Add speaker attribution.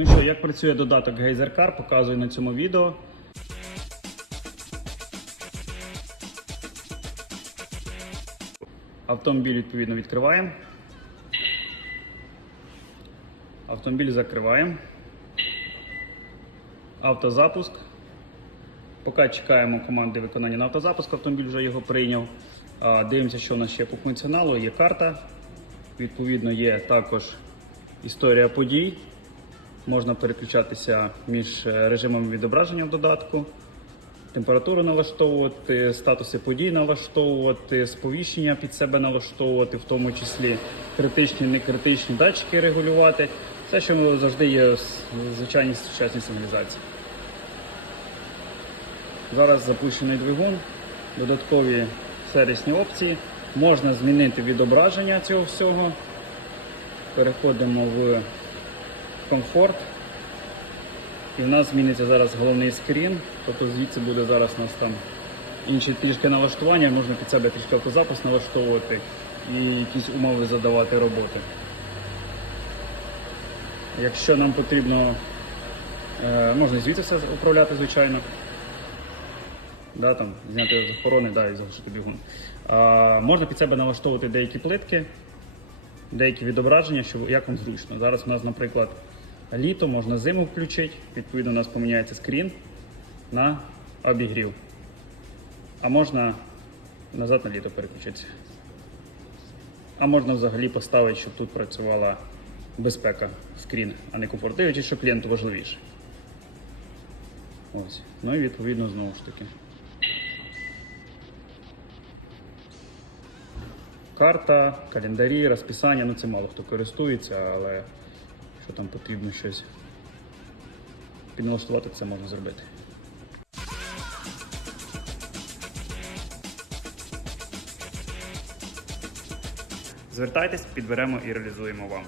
Speaker 1: Ну що, як працює додаток Geyser Car, показую на цьому відео. Автомобіль відповідно відкриваємо. Автомобіль закриваємо. Автозапуск. Поки чекаємо команди виконання на автозапуск, автомобіль вже його прийняв. Дивимося, що у нас ще по функціоналу. Є карта. Відповідно, є також історія подій. Можна переключатися між е, режимами відображення в додатку, температуру налаштовувати, статуси подій налаштовувати, сповіщення під себе налаштовувати, в тому числі критичні, не критичні датчики регулювати. Все, що завжди є в звичайній сучасній сигналізації. Зараз запущений двигун, додаткові сервісні опції. Можна змінити відображення цього всього. Переходимо в комфорт. І в нас зміниться зараз головний скрін, тобто звідси буде зараз у нас там інші трішки налаштування, можна під себе трішки автозапис налаштовувати і якісь умови задавати роботи. Якщо нам потрібно, е, можна звідси все управляти, звичайно. Да, там, зняти з охорони да, і залишити бігун. А, можна під себе налаштовувати деякі плитки, деякі відображення, що як вам зручно. Зараз у нас, наприклад, літо, можна зиму включити, відповідно, у нас поміняється скрін на обігрів. А можна назад на літо переключитися. А можна взагалі поставити, щоб тут працювала безпека скрін, а не комфорт. Дивлячись, що клієнту важливіше. Ось. Ну і відповідно знову ж таки. Карта, календарі, розписання, ну це мало хто користується, але якщо там потрібно щось підналаштувати, це можна зробити. Звертайтесь, підберемо і реалізуємо вам.